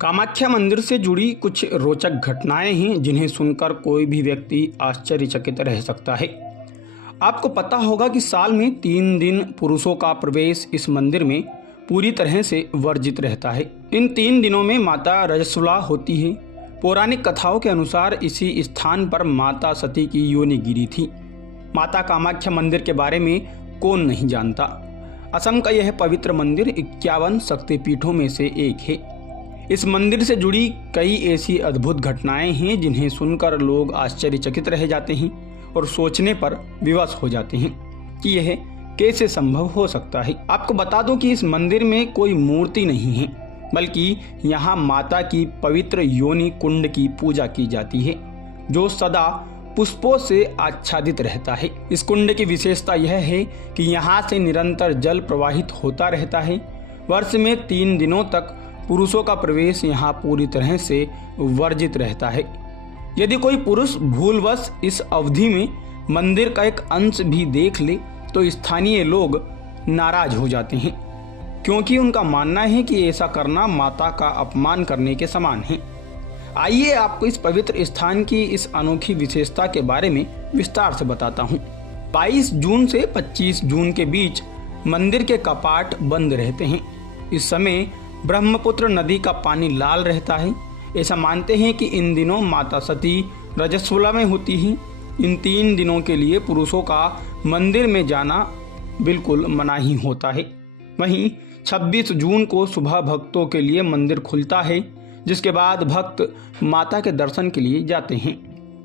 कामाख्या मंदिर से जुड़ी कुछ रोचक घटनाएं हैं जिन्हें सुनकर कोई भी व्यक्ति आश्चर्यचकित रह सकता है। आपको पता होगा कि साल में 3 दिन पुरुषों का प्रवेश इस मंदिर में पूरी तरह से वर्जित रहता है। इन 3 दिनों में माता रजस्वला होती है। पौराणिक कथाओं के अनुसार इसी स्थान पर माता सती की योनि गिरी थी। माता कामाख्या मंदिर के बारे में कौन नहीं जानता। असम का यह पवित्र मंदिर 51 शक्तिपीठों में से एक है। इस मंदिर से जुड़ी कई ऐसी अद्भुत घटनाएं हैं जिन्हें सुनकर लोग आश्चर्यचकित रह जाते हैं और सोचने पर विवश हो जाते हैं कि यह कैसे संभव हो सकता है। आपको बता दूं कि इस मंदिर में कोई मूर्ति नहीं है, बल्कि यहाँ माता की पवित्र योनि कुंड की पूजा की जाती है, जो सदा पुष्पों से आच्छादित रहता है। इस कुंड की विशेषता यह है कि यहाँ से निरंतर जल प्रवाहित होता रहता है। वर्ष में 3 दिनों तक पुरुषों का प्रवेश यहाँ पूरी तरह से वर्जित रहता है। यदि कोई पुरुष भूलवश इस अवधि में मंदिर का एक अंश भी देख ले तो स्थानीय लोग नाराज हो जाते हैं, क्योंकि उनका मानना है कि ऐसा करना माता का अपमान करने के समान है। आइए आपको इस पवित्र स्थान की इस अनोखी विशेषता के बारे में विस्तार से बताता हूँ। 22 जून से 25 जून के बीच मंदिर के कपाट बंद रहते हैं। इस समय ब्रह्मपुत्र नदी का पानी लाल रहता है। ऐसा मानते हैं कि इन दिनों माता सती रजस्वला में होती हैं। इन 3 दिनों के लिए पुरुषों का मंदिर में जाना बिल्कुल मनाही होता है। वहीं 26 जून को सुबह भक्तों के लिए मंदिर खुलता है, जिसके बाद भक्त माता के दर्शन के लिए जाते हैं।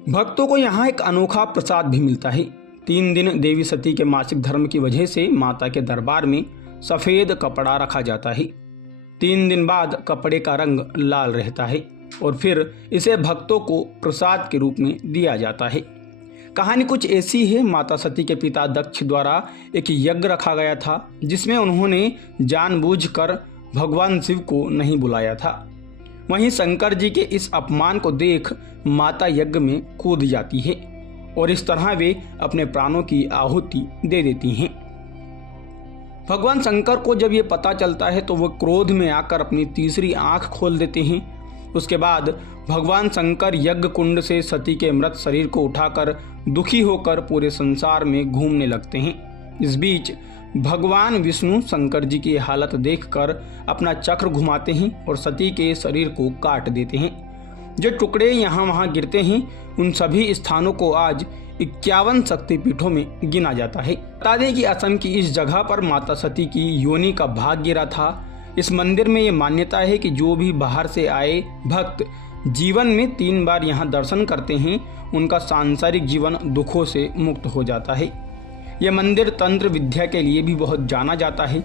भक्तों को यहाँ एक अनोखा प्रसाद भी मिलता है। 3 दिन देवी सती के मासिक धर्म की वजह से माता के दरबार में सफ़ेद कपड़ा रखा जाता है। 3 दिन बाद कपड़े का रंग लाल रहता है और फिर इसे भक्तों को प्रसाद के रूप में दिया जाता है। कहानी कुछ ऐसी है। माता सती के पिता दक्ष द्वारा एक यज्ञ रखा गया था, जिसमें उन्होंने जानबूझकर भगवान शिव को नहीं बुलाया था। वहीं शंकर जी के इस अपमान को देख माता यज्ञ में कूद जाती है और इस तरह वे अपने प्राणों की आहुति दे देती हैं। भगवान शंकर को जब ये पता चलता है तो वो क्रोध में आकर अपनी तीसरी आंख खोल देते हैं। उसके बाद भगवान शंकर यज्ञ कुंड से सती के मृत शरीर को उठाकर दुखी होकर पूरे संसार में घूमने लगते हैं। इस बीच भगवान विष्णु शंकर जी की हालत देखकर अपना चक्र घुमाते हैं और सती के शरीर को काट देते हैं। जो टुकड़े यहाँ वहाँ गिरते हैं उन सभी स्थानों को आज 51 शक्तिपीठों में गिना जाता है। बता दें कि असम की इस जगह पर माता सती की योनि का भाग गिरा था। इस मंदिर में ये मान्यता है कि जो भी बाहर से आए भक्त जीवन में 3 बार यहाँ दर्शन करते हैं, उनका सांसारिक जीवन दुखों से मुक्त हो जाता है। यह मंदिर तंत्र विद्या के लिए भी बहुत जाना जाता है।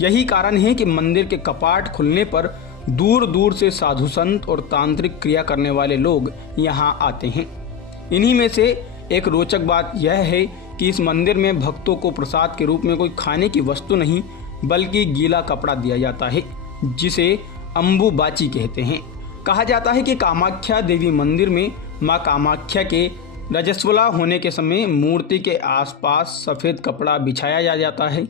यही कारण है कि मंदिर के कपाट खुलने पर दूर दूर से साधु संत और तांत्रिक क्रिया करने वाले लोग यहाँ आते हैं। इन्हीं में से एक रोचक बात यह है कि इस मंदिर में भक्तों को प्रसाद के रूप में कोई खाने की वस्तु नहीं, बल्कि गीला कपड़ा दिया जाता है, जिसे अम्बुबाची कहते हैं। कहा जाता है कि कामाख्या देवी मंदिर में माँ कामाख्या के रजस्वला होने के समय मूर्ति के आसपास सफ़ेद कपड़ा बिछाया जाता है।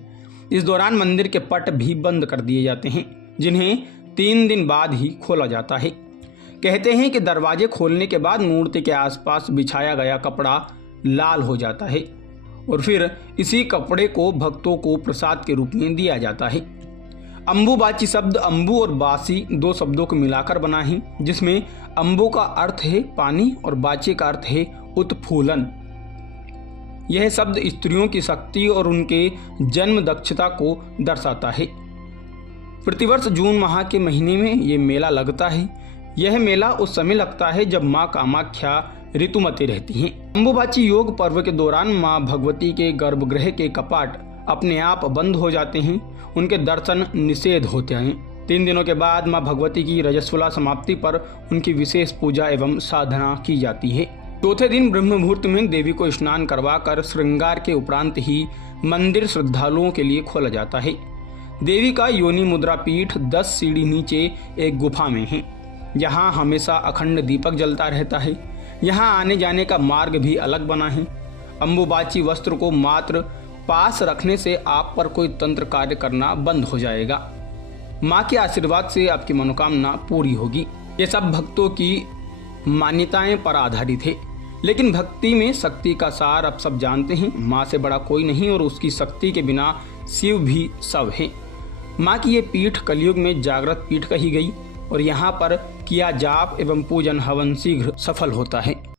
इस दौरान मंदिर के पट भी बंद कर दिए जाते हैं, जिन्हें 3 दिन बाद ही खोला जाता है। कहते हैं कि दरवाजे खोलने के बाद मूर्ति के आसपास बिछाया गया कपड़ा लाल हो जाता है और फिर इसी कपड़े को भक्तों को प्रसाद के रूप में दिया जाता है। अम्बुबाची शब्द अम्बु और बासी 2 शब्दों को मिलाकर बना है, जिसमें अम्बु का अर्थ है पानी और बाची का अर्थ है उत्फूलन। यह शब्द स्त्रियों की शक्ति और उनके जन्म दक्षता को दर्शाता है। प्रतिवर्ष जून माह के महीने में ये मेला लगता है। यह मेला उस समय लगता है जब माँ कामाख्या ऋतुमती रहती हैं। अम्बुबाची योग पर्व के दौरान माँ भगवती के गर्भगृह के कपाट अपने आप बंद हो जाते हैं। उनके दर्शन निषेध होते हैं। 3 दिनों के बाद माँ भगवती की रजस्वला समाप्ति पर उनकी विशेष पूजा एवं साधना की जाती है। 4थे दिन ब्रह्म मुहूर्त में देवी को स्नान करवाकर श्रृंगार के उपरांत ही मंदिर श्रद्धालुओं के लिए खोला जाता है। देवी का योनि मुद्रा पीठ 10 सीढ़ी नीचे एक गुफा में है। यहाँ हमेशा अखंड दीपक जलता रहता है। यहाँ आने जाने का मार्ग भी अलग बना है। अम्बुबाची वस्त्र को मात्र पास रखने से आप पर कोई तंत्र कार्य करना बंद हो जाएगा। माँ के आशीर्वाद से आपकी मनोकामना पूरी होगी। ये सब भक्तों की मान्यताएं पर आधारित है, लेकिन भक्ति में शक्ति का सार आप सब जानते हैं। माँ से बड़ा कोई नहीं और उसकी शक्ति के बिना शिव भी सब है। माँ की ये पीठ कलयुग में जागृत पीठ कही गई और यहाँ पर किया जाप एवं पूजन हवन शीघ्र सफल होता है।